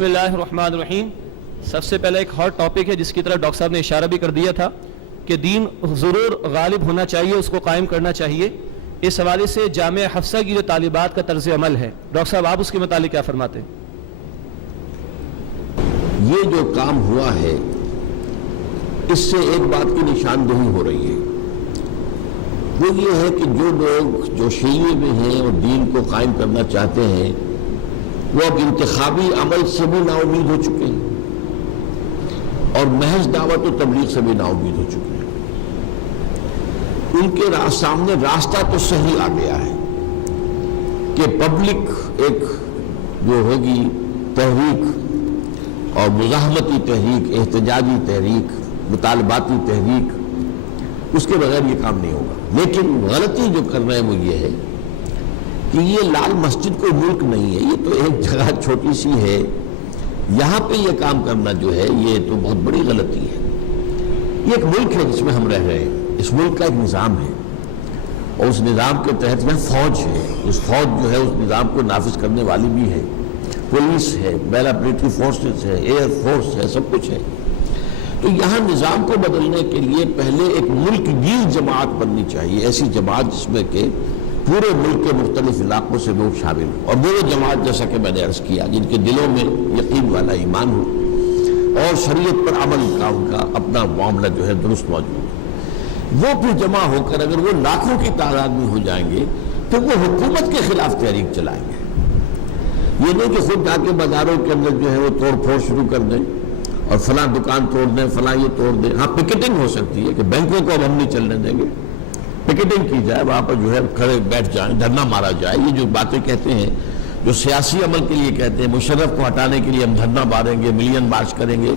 بسم اللہ الرحمن الرحیم. سب سے پہلے ایک ہاٹ ٹاپک ہے جس کی طرف ڈاکٹر صاحب نے اشارہ بھی کر دیا تھا کہ دین ضرور غالب ہونا چاہیے, اس کو قائم کرنا چاہیے. اس حوالے سے جامعہ حفصہ کی جو طالبات کا طرز عمل ہے, ڈاکٹر صاحب آپ اس کے متعلق کیا فرماتے ہیں؟ یہ جو کام ہوا ہے اس سے ایک بات کی نشاندہی ہو رہی ہے, وہ یہ ہے کہ جو لوگ جو شیعہ میں ہیں اور دین کو قائم کرنا چاہتے ہیں وہ اب انتخابی عمل سے بھی نا امید ہو چکے ہیں اور محض دعوت و تبلیغ سے بھی نا امید ہو چکے ہیں. ان کے سامنے راستہ تو صحیح آ گیا ہے کہ پبلک ایک جو ہوگی تحریک اور مزاحمتی تحریک, احتجاجی تحریک, مطالباتی تحریک, اس کے بغیر یہ کام نہیں ہوگا. لیکن غلطی جو کر رہے ہیں وہ یہ ہے کہ یہ لال مسجد کوئی ملک نہیں ہے, یہ تو ایک جگہ چھوٹی سی ہے, یہاں پہ یہ کام کرنا جو ہے یہ تو بہت بڑی غلطی ہے. یہ ایک ملک ہے جس میں ہم رہ رہے ہیں, اس ملک کا ایک نظام ہے اور اس نظام کے تحت یہاں فوج ہے. اس فوج جو ہے اس نظام کو نافذ کرنے والی بھی ہے, پولیس ہے, پیراملٹری فورسز ہے, ایئر فورس ہے, سب کچھ ہے. تو یہاں نظام کو بدلنے کے لیے پہلے ایک ملک گیر جماعت بننی چاہیے, ایسی جماعت جس میں کہ پورے ملک کے مختلف علاقوں سے لوگ شامل ہوں, اور وہ جماعت جیسا کہ میں نے عرض کیا جن کے دلوں میں یقین والا ایمان ہو اور شریعت پر عمل کا ان کا اپنا معاملہ جو ہے درست موجود ہو. وہ پھر جمع ہو کر اگر وہ لاکھوں کی تعداد میں ہو جائیں گے پھر وہ حکومت کے خلاف تحریک چلائیں گے. یہ نہیں کہ خود جا کے بازاروں کے اندر جو ہے وہ توڑ پھوڑ شروع کر دیں اور فلاں دکان توڑ دیں, فلاں یہ توڑ دیں. ہاں پکیٹنگ ہو سکتی ہے کہ بینکوں کو اب ہم نہیں چلنے دیں گے, پکیٹنگ کی جائے, وہاں پر جو ہے کھڑے بیٹھ جائیں, دھرنا مارا جائے. یہ جو باتیں کہتے ہیں جو سیاسی عمل کے لیے کہتے ہیں, مشرف کو ہٹانے کے لیے ہم دھرنا ماریں گے, ملین مارچ کریں گے,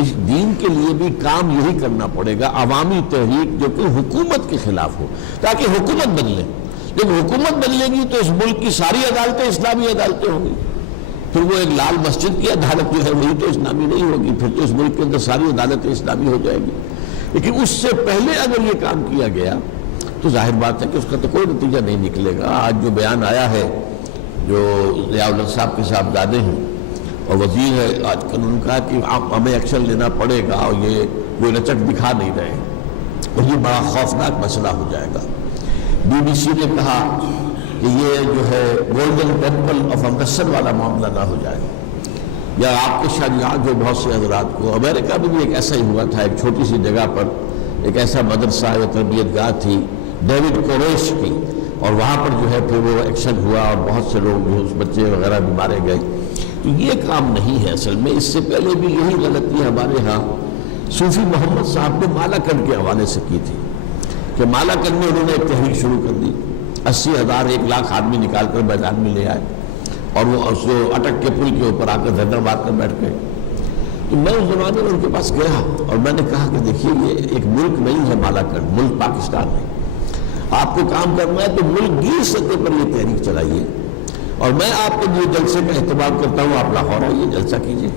اس دین کے لیے بھی کام یہی کرنا پڑے گا, عوامی تحریک جو کہ حکومت کے خلاف ہو تاکہ حکومت بدلے. جب حکومت بدلے گی تو اس ملک کی ساری عدالتیں اسلامی عدالتیں ہوں گی. پھر وہ ایک لال مسجد کی عدالت جو ہے وہی تو اسلامی نہیں ہوگی, پھر تو اس ملک کے اندر ساری عدالتیں اسلامی ہو جائیں گی. لیکن اس سے پہلے اگر یہ کام کیا گیا تو ظاہر بات ہے کہ اس کا تو کوئی نتیجہ نہیں نکلے گا. آج جو بیان آیا ہے جو ضیاء الحق صاحب کے صاحبزادے ہیں اور وزیر ہے, آج کل ان کا کہ آپ ہمیں ایکشن لینا پڑے گا اور یہ کوئی لچک دکھا نہیں رہے اور یہ بڑا خوفناک مسئلہ ہو جائے گا. بی بی سی نے کہا کہ یہ جو ہے گولڈن ٹیمپل آف امرتسر والا معاملہ نہ ہو جائے, یا آپ کے شاید یاد جو بہت سے حضرات کو امریکہ میں بھی ایک ایسا ہی ہوا تھا, ایک چھوٹی سی جگہ پر ایک ایسا مدرسہ یا تربیت گاہ تھی ڈیوڈ کوریش کی, اور وہاں پر جو ہے پھر وہ ایکشن ہوا اور بہت سے لوگ جو اس بچے وغیرہ بھی مارے گئے. تو یہ کام نہیں ہے اصل میں. اس سے پہلے بھی یہی غلطی ہمارے ہاں صوفی محمد صاحب نے مالاکنڈ کے حوالے سے کی تھی کہ مالاکنڈ میں انہوں نے ایک تحریک شروع کر دی, 80,000 1 لاکھ آدمی نکال کر میدان میں لے آئے اور وہ اٹک کے پل کے اوپر آ کر دھرنا مار کر بیٹھ گئے. تو میں اس زمانے میں ان کے پاس گیا اور میں نے کہا کہ دیکھیے یہ ایک ملک نہیں ہے مالاکنڈ, ملک پاکستان ہے. آپ کو کام کرنا ہے تو ملک گیر سطح پر یہ تحریک چلائیے, اور میں آپ کے لیے جلسے کا اہتمام کرتا ہوں, آپ لاہور آئیے جلسہ کیجیے.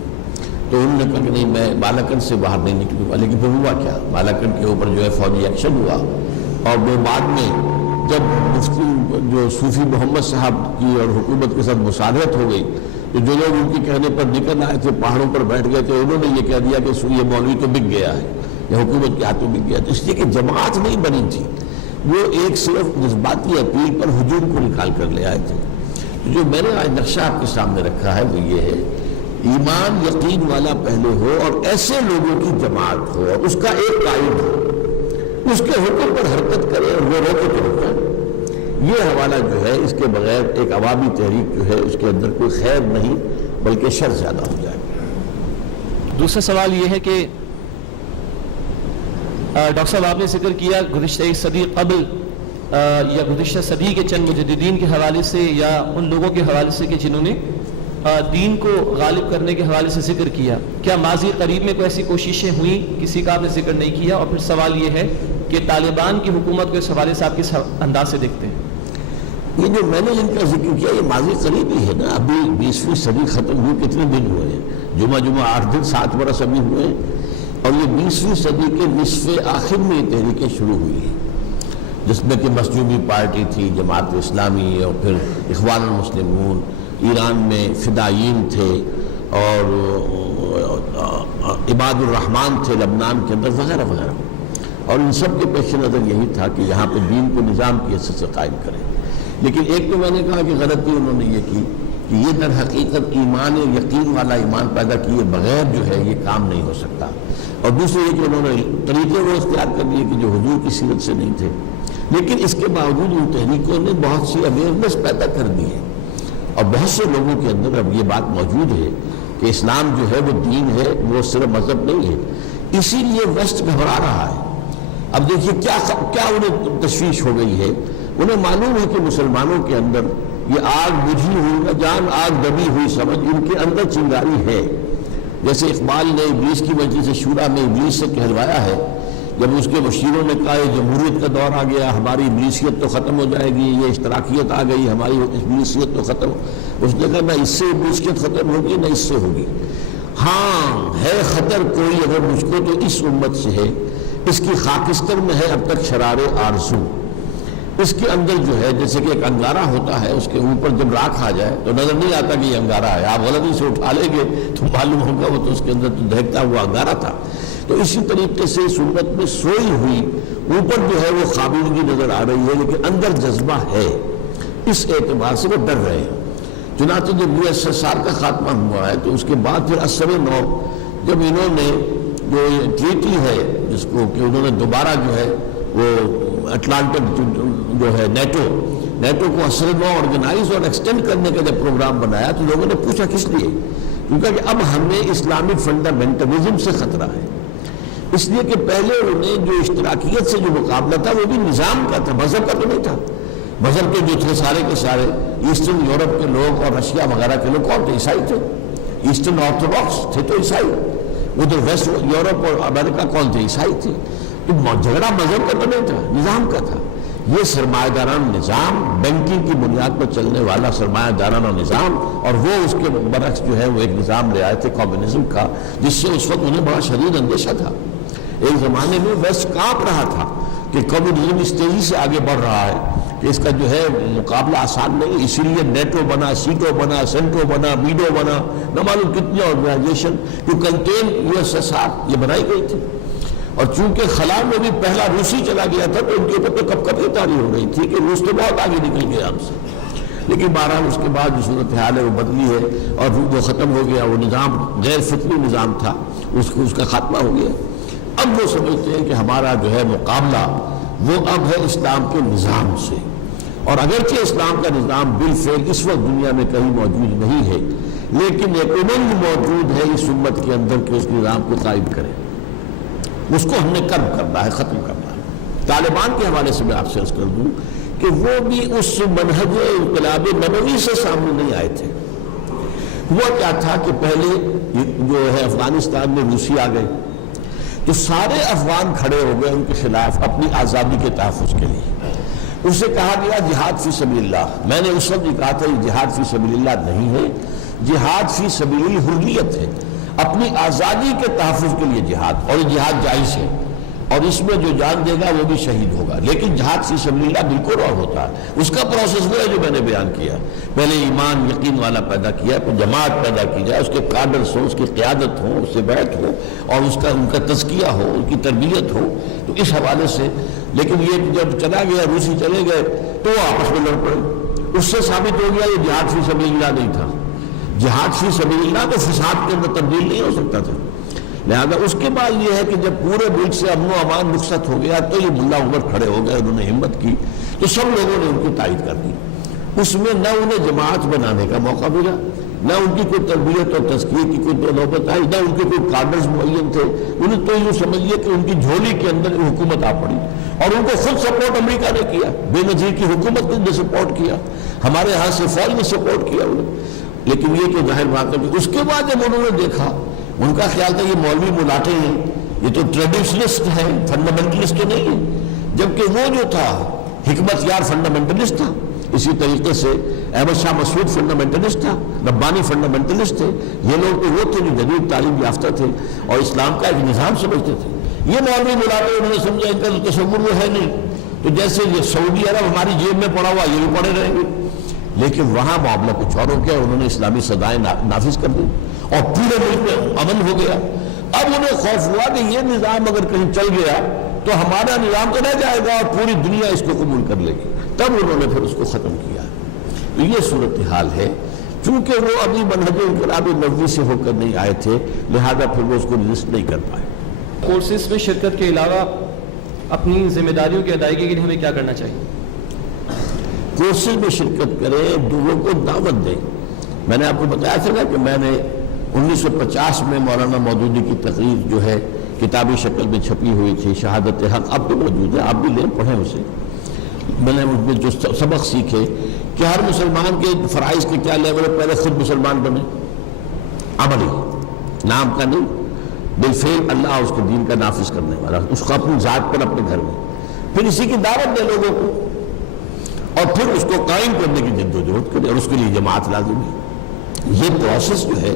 تو انہوں نے کہا کہ نہیں میں مالاکنڈ سے باہر نہیں نکلوں گا. لیکن پھر ہوا کیا, مالاکنڈ کے اوپر جو ہے فوجی ایکشن ہوا, اور وہ بعد میں جب مفتی جو صوفی محمد صاحب کی اور حکومت کے ساتھ مصالحت ہو گئی تو جو لوگ ان کے کہنے پر نکل آئے تھے پہاڑوں پر بیٹھ گئے تھے, انہوں نے یہ کہہ دیا کہ یہ مولوی تو بک گیا ہے یا حکومت کے ہاتھوں بک گیا. تو اس لیے کہ جماعت نہیں بنی تھی, وہ ایک صرف جذباتی اپیل پر ہجوم کو نکال کر لے آئے تھے. جو میں نے آج نقشہ آپ کے سامنے رکھا ہے وہ یہ ہے, ایمان یقین والا پہلے ہو اور ایسے لوگوں کی جماعت ہو اور اس کا ایک قائد ہو, اس کے حکم پر حرکت کرے اور وہ روکے تو روکے. یہ حوالہ جو ہے اس کے بغیر ایک عوامی تحریک جو ہے اس کے اندر کوئی خیر نہیں بلکہ شر زیادہ ہو جائے گا. دوسرا سوال یہ ہے کہ ڈاکٹر صاحب آپ نے ذکر کیا گزشتہ ایک صدی قبل یا گزشتہ صدی کے چند مجددین کے حوالے سے یا ان لوگوں کے حوالے سے کہ جنہوں نے دین کو غالب کرنے کے حوالے سے ذکر کیا, کیا ماضی قریب میں کوئی ایسی کوششیں ہوئیں؟ کسی کا آپ نے ذکر نہیں کیا. اور پھر سوال یہ ہے کہ طالبان کی حکومت کو اس حوالے سے آپ کس انداز سے دیکھتے ہیں؟ یہ جو میں نے ان کا ذکر کیا یہ ماضی قریب ہی ہے نا. ابھی 20ویں صدی ختم ہوئی کتنے دن ہوئے ہیں, جمعہ 8 دن 7 برس ابھی ہوئے ہیں, اور یہ 20ویں صدی کے نصف آخر میں یہ تحریکیں شروع ہوئی ہیں جس میں کہ مسجوبی پارٹی تھی, جماعت اسلامی, اور پھر اخوان المسلمون, ایران میں فدائین تھے, اور عباد الرحمن تھے لبنان کے اندر وغیرہ وغیرہ، اور ان سب کے پیش نظر یہی تھا کہ یہاں پہ دین کو نظام کی حیثیت سے قائم کریں۔ لیکن ایک تو میں نے کہا کہ غلطی انہوں نے یہ کی کہ یہ در حقیقت ایمان یقین والا ایمان پیدا کیے بغیر جو ہے یہ کام نہیں ہو سکتا، اور دوسرے یہ کہ انہوں نے طریقے وہ اختیار کر لیے کہ جو حضور کی سیرت سے نہیں تھے، لیکن اس کے باوجود ان تحریکوں نے بہت سی اویئرنیس پیدا کر دی ہے، اور بہت سے لوگوں کے اندر اب یہ بات موجود ہے کہ اسلام جو ہے وہ دین ہے، وہ صرف مذہب نہیں ہے۔ اسی لیے ویسٹ گھبرا رہا ہے۔ اب دیکھیے کیا انہیں تشویش ہو گئی ہے، انہیں معلوم ہے کہ مسلمانوں کے اندر یہ آگ بجھی ہوئی جان آگ دبی ہوئی سمجھ ان کے اندر چنگاری ہے۔ جیسے اقبال نے ابلیس کی مجلس شورا میں ابلیس سے کہلوایا ہے، جب اس کے مشیروں نے کہا یہ جمہوریت کا دور آ گیا، ہماری ابلیسیت تو ختم ہو جائے گی، یہ اشتراکیت آ گئی، ہماری ابلیسیت تو ختم، اس نے کہا نہ اس سے ابلیسیت ختم ہوگی نہ اس سے ہوگی، ہاں ہے خطر کوئی اگر مجھ کو تو اس امت سے ہے، اس کی خاکستر میں ہے اب تک شرار آرزو۔ اس کے اندر جو ہے جیسے کہ ایک انگارہ ہوتا ہے، اس کے اوپر جب راکھ آ جائے تو نظر نہیں آتا کہ یہ انگارہ ہے، آپ غلطی سے اٹھا لیں گے تو معلوم ہوگا وہ تو اس کے اندر تو دہکتا ہوا انگارہ تھا۔ تو اسی طریقے سے اس امت میں سوئی ہوئی اوپر جو ہے وہ خابیدگی نظر آ رہی ہے، لیکن اندر جذبہ ہے، اس اعتبار سے وہ ڈر رہے ہیں۔ چنانچہ جب USSR کا خاتمہ ہوا ہے تو اس کے بعد پھر اثر نو جب انہوں نے جو ٹریٹی ہے جس کو کہ انہوں نے دوبارہ جو ہے وہ اٹلانٹک جو ہے نیٹو کو اثر نو آرگنائز اور ایکسٹینڈ کرنے کا جب پروگرام بنایا تو لوگوں نے پوچھا کس لیے، کیونکہ اب ہمیں اسلامک فنڈامنٹلزم سے خطرہ ہے، اس لیے کہ پہلے انہیں جو اشتراکیت سے جو مقابلہ تھا وہ بھی نظام کا تھا، مذہب کا تو نہیں تھا۔ مذہب کے جو تھے سارے کے سارے ایسٹرن یورپ کے لوگ اور رشیا وغیرہ کے لوگ کون تھے؟ عیسائی تھے، ایسٹرن آرتھوڈاکس تھے تو عیسائی، ادھر ویسٹ یورپ اور امریکہ کون تھے؟ عیسائی تھے۔ تو جھگڑا مذہب کا تو نہیں تھا، نظام کا تھا۔ یہ سرمایہ دارانہ نظام، بینکنگ کی بنیاد پر چلنے والا سرمایہ دارانہ نظام، اور وہ اس کے برعکس جو ہے وہ ایک نظام لے آئے تھے کمیونزم کا، جس سے اس وقت انہیں بڑا شدید اندیشہ تھا۔ ایک زمانے میں ویسٹ کانپ رہا تھا کہ کمیونزم اس تیزی سے آگے بڑھ رہا ہے کہ اس کا جو ہے مقابلہ آسان نہیں، اسی لیے نیٹو بنا، سیٹو بنا، سینٹو بنا، میڈو بنا، نہ معلوم کتنی آرگنائزیشن جو کنٹین USSR یہ بنائی گئی تھی۔ اور چونکہ خلا میں بھی پہلا روسی چلا گیا تھا تو ان کے اوپر تو کب کب یہ تاریخ ہو رہی تھی کہ روس تو بہت آگے نکل گیا ہم سے، لیکن بہرحال اس کے بعد جو صورتحال ہے وہ بدلی ہے، اور جو ختم ہو گیا وہ نظام غیر فطری نظام تھا، اس کا خاتمہ ہو گیا۔ اب وہ سمجھتے ہیں کہ ہمارا جو ہے مقابلہ وہ اب ہے اسلام کے نظام سے، اور اگرچہ اسلام کا نظام بالفعل اس وقت دنیا میں کہیں موجود نہیں ہے، لیکن ایک امنگ موجود ہے اس امت کے اندر کہ اس نظام کو قائم کرے، اس کو ہم نے کرم کرنا ہے، ختم کرنا ہے۔ طالبان کے حوالے سے میں آپ سے عرض کر دوں کہ وہ بھی اس منہج انقلاب نبوی سے سامنے نہیں آئے تھے۔ ہوا کیا تھا کہ پہلے جو ہے افغانستان میں روسی آ گئے تو سارے افغان کھڑے ہو گئے ان کے خلاف اپنی آزادی کے تحفظ کے لیے۔ اس سے کہا گیا جہاد فی سبیل اللہ۔ میں نے اس وقت یہ کہا تھا یہ جہاد فی سبیل اللہ نہیں ہے، جہاد فی سبیل الحریت ہے، اپنی آزادی کے تحفظ کے لیے جہاد، اور یہ جہاد جائز ہے، اور اس میں جو جان دے گا وہ بھی شہید ہوگا، لیکن جہاد فی سبیل اللہ بالکل اور ہوتا ہے۔ اس کا پروسیس وہ ہے جو میں نے بیان کیا، پہلے ایمان یقین والا پیدا کیا، پھر جماعت پیدا کی جائے، اس کے کادرز ہوں، اس کی قیادت ہو، اس سے بیعت ہو، اور ان کا تزکیہ ہو، ان کی تربیت ہو۔ تو اس حوالے سے لیکن یہ جب چلا گیا، روسی چلے گئے تو وہ آپس میں لڑ پڑے، اس سے ثابت ہو گیا یہ جہاد فی سبیل اللہ نہیں تھا۔ جہاد فی سبیل اللہ تو فساد کے اندر تبدیل نہیں ہو سکتا تھا۔ لہذا اس کے بعد یہ ہے کہ جب پورے ملک سے امن و امان رخصت ہو گیا تو یہ ملا عمر کھڑے ہو گئے، انہوں نے ہمت کی تو سب لوگوں نے ان کی تائید کر دی۔ اس میں نہ انہیں جماعت بنانے کا موقع ملا، نہ ان کی کوئی تربیت اور تزکیے کی کوئی نوبت آئی، نہ ان کے کوئی کارڈرز معین تھے۔ انہیں تو یہ سمجھیے کہ ان کی جھولی کے اندر حکومت آ پڑی، اور ان کو خود سپورٹ امریکہ نے کیا، بے نظیر کی حکومت نے سپورٹ کیا، ہمارے ہاں سے فوج نے سپورٹ کیا انہیں۔ لیکن یہ کہ ظاہر بات ہے کہ اس کے بعد جب انہوں نے دیکھا، ان کا خیال تھا یہ مولوی ملاٹے ہیں، یہ تو ٹریڈیشنلسٹ ہیں، فنڈامنٹلسٹ تو نہیں ہے، جبکہ وہ جو تھا حکمت یار فنڈامنٹلسٹ تھا۔ اسی طریقے سے احمد شاہ مسعود فنڈامنٹلسٹ تھا، ربانی فنڈامنٹلسٹ تھے۔ یہ لوگ تو وہ تھے جو جدید تعلیم یافتہ تھے اور اسلام کا ایک نظام سمجھتے تھے۔ یہ مولوی ملاٹے انہوں نے سمجھا ان کا تصور وہ ہے نہیں، تو جیسے یہ سعودی عرب ہماری جیب میں پڑا ہوا یہ بھی پڑے رہیں گے، لیکن وہاں معاملہ کچھ اور ہو گیا، انہوں نے اسلامی سزائیں نافذ کر دی، اور پورے ملک میں امن ہو گیا. اب انہیں خوف ہوا کہ یہ نظام اگر کہیں چل گیا تو ہمارا نظام تو رہ جائے گا اور پوری دنیا اس کو قبول کر لے گی. تب انہوں نے پھر اس کو ختم کیا. تو یہ صورتحال ہے. چونکہ وہ ابھی منہج انقلاب نبوی سے ہو کر نہیں آئے تھے, لہذا پھر وہ اس کو رجسٹ نہیں کر پائے. کورسز میں شرکت کے علاوہ اپنی ذمہ داریوں کی ادائیگی کے لیے ہمیں کیا کرنا چاہیے؟ کورسز میں شرکت کریں, دوسروں کو دعوت دیں. میں نے آپ کو بتایا تھا نا کہ میں نے 1950 میں مولانا مودودی کی تقریر جو ہے کتابی شکل میں چھپی ہوئی تھی, شہادت حق, اب تو موجود ہے, آپ بھی لیں پڑھیں اسے. میں نے اس میں جو سبق سیکھے کہ ہر مسلمان کے فرائض کے کیا لیول ہے. پہلے خود مسلمان بنے, عملی, نام کا نہیں, بالفعل اللہ اس کے دین کا نافذ کرنے والا, اس کو اپنی ذات پر اپنے گھر میں, پھر اسی کی دعوت دے لوگوں کو, اور پھر اس کو قائم کرنے کی جد و جہد کرے, اور اس کے لیے جماعت لازم ہے. یہ پروسیس جو ہے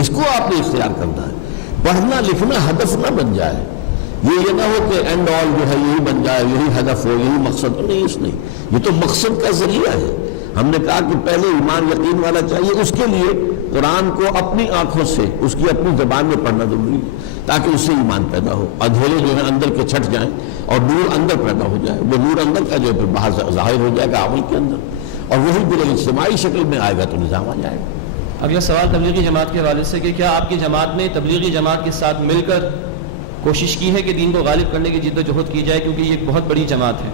اس کو آپ نے اختیار کرنا ہے. پڑھنا لکھنا ہدف نہ بن جائے, یہ نہ ہو کہ اینڈ آل جو ہے یہی بن جائے, یہی ہدف ہو, یہی مقصد ہو. نہیں, اس نہیں, یہ تو مقصد کا ذریعہ ہے. ہم نے کہا کہ پہلے ایمان یقین والا چاہیے, اس کے لیے قرآن کو اپنی آنکھوں سے اس کی اپنی زبان میں پڑھنا ضروری ہے تاکہ اس سے ایمان پیدا ہو, اندھیرے جو ہے اندر کے چھٹ جائیں اور نور اندر پیدا ہو جائے. وہ نور اندر کا جو ہے پھر باہر ظاہر ہو جائے گا عمل کے اندر, اور وہی پھر اجتماعی شکل میں آئے گا تو نظام آ جائے گا. اگلا سوال تبلیغی جماعت کے حوالے سے کہ کیا آپ کی جماعت نے تبلیغی جماعت کے ساتھ مل کر کوشش کی ہے کہ دین کو غالب کرنے کی جد و جہد کی جائے, کیونکہ یہ ایک بہت بڑی جماعت ہے؟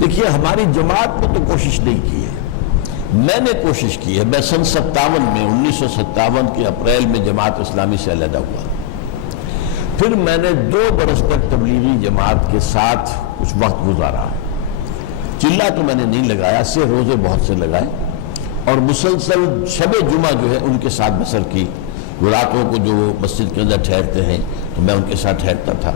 دیکھیے, ہماری جماعت نے تو کوشش نہیں کی ہے, میں نے کوشش کی ہے. میں سن 57 میں 1957 کے اپریل میں جماعت اسلامی سے علیحدہ ہوا. پھر میں نے 2 برس تک تبلیغی جماعت کے ساتھ کچھ وقت گزارا. چلہ تو میں نے نہیں لگایا, سے روزے بہت سے لگائے, اور مسلسل شب جمعہ جو ہے ان کے ساتھ بسر کی. راتوں کو جو مسجد کے اندر ٹھہرتے ہیں تو میں ان کے ساتھ ٹھہرتا تھا.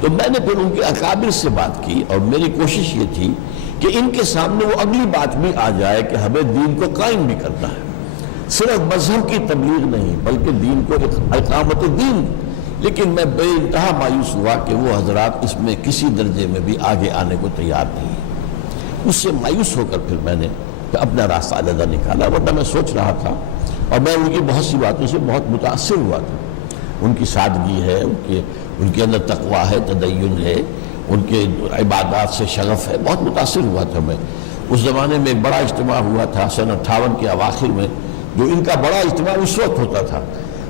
تو میں نے پھر ان کے اکابر سے بات کی, اور میری کوشش یہ تھی کہ ان کے سامنے وہ اگلی بات بھی آ جائے کہ ہمیں دین کو قائم بھی کرنا ہے, صرف مذہب کی تبلیغ نہیں بلکہ دین کو اقامت دین. لیکن میں بے انتہا مایوس ہوا کہ وہ حضرات اس میں کسی درجے میں بھی آگے آنے کو تیار نہیں ہیں. اس سے مایوس ہو کر پھر میں نے اپنا راستہ علیحدہ نکالا. ورنہ میں سوچ رہا تھا, اور میں ان کی بہت سی باتوں سے بہت متاثر ہوا تھا. ان کی سادگی ہے, ان کے اندر تقویٰ ہے, تدین ہے, ان کے عبادات سے شغف ہے, بہت متاثر ہوا تھا میں. اس زمانے میں ایک بڑا اجتماع ہوا تھا سن 58 کے اواخر میں, جو ان کا بڑا اجتماع اس وقت ہوتا تھا.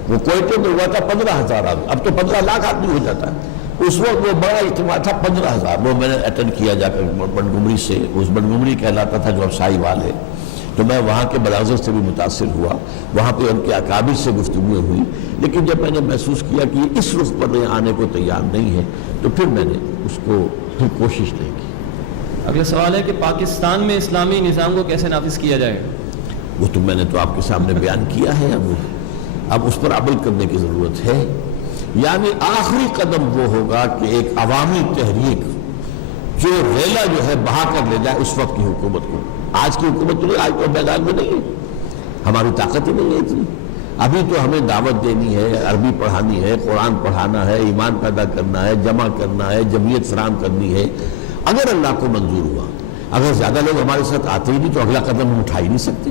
وہ کوئٹے میں ہوا تھا 15,000 آدمی, اب تو 15 لاکھ آدمی ہو جاتا ہے. اس وقت وہ بڑا اجتماع تھا 15,000, وہ میں نے اٹینڈ کیا جا کر بنگمری سے. اس بنگمری کہلاتا تھا جو اب سائی وال ہے. تو میں وہاں کے مناظر سے بھی متاثر ہوا, وہاں پہ ان کے اکابر سے گفتگو ہوئی. لیکن جب میں نے محسوس کیا کہ یہ اس رخ پر آنے کو تیار نہیں ہے تو پھر میں نے اس کو پھر کوشش نہیں کی. اگلا سوال ہے کہ پاکستان میں اسلامی نظام کو کیسے نافذ کیا جائے؟ وہ تو میں نے تو آپ کے سامنے بیان کیا ہے. اب اس پر عمل کرنے کی ضرورت ہے. یعنی آخری قدم وہ ہوگا کہ ایک عوامی تحریک جو ریلا جو ہے بہا کر لے جائے اس وقت کی حکومت کو. آج کی حکومت تو نہیں, آج تو میدان میں نہیں ہے, ہماری طاقت ہی نہیں ہے اتنی. ابھی تو ہمیں دعوت دینی ہے, عربی پڑھانی ہے, قرآن پڑھانا ہے, ایمان پیدا کرنا ہے, جمع کرنا ہے, جمعیت فراہم کرنی ہے. اگر اللہ کو منظور ہوا, اگر زیادہ لوگ ہمارے ساتھ آتے ہی نہیں تو اگلا قدم ہم اٹھا ہی نہیں سکتے.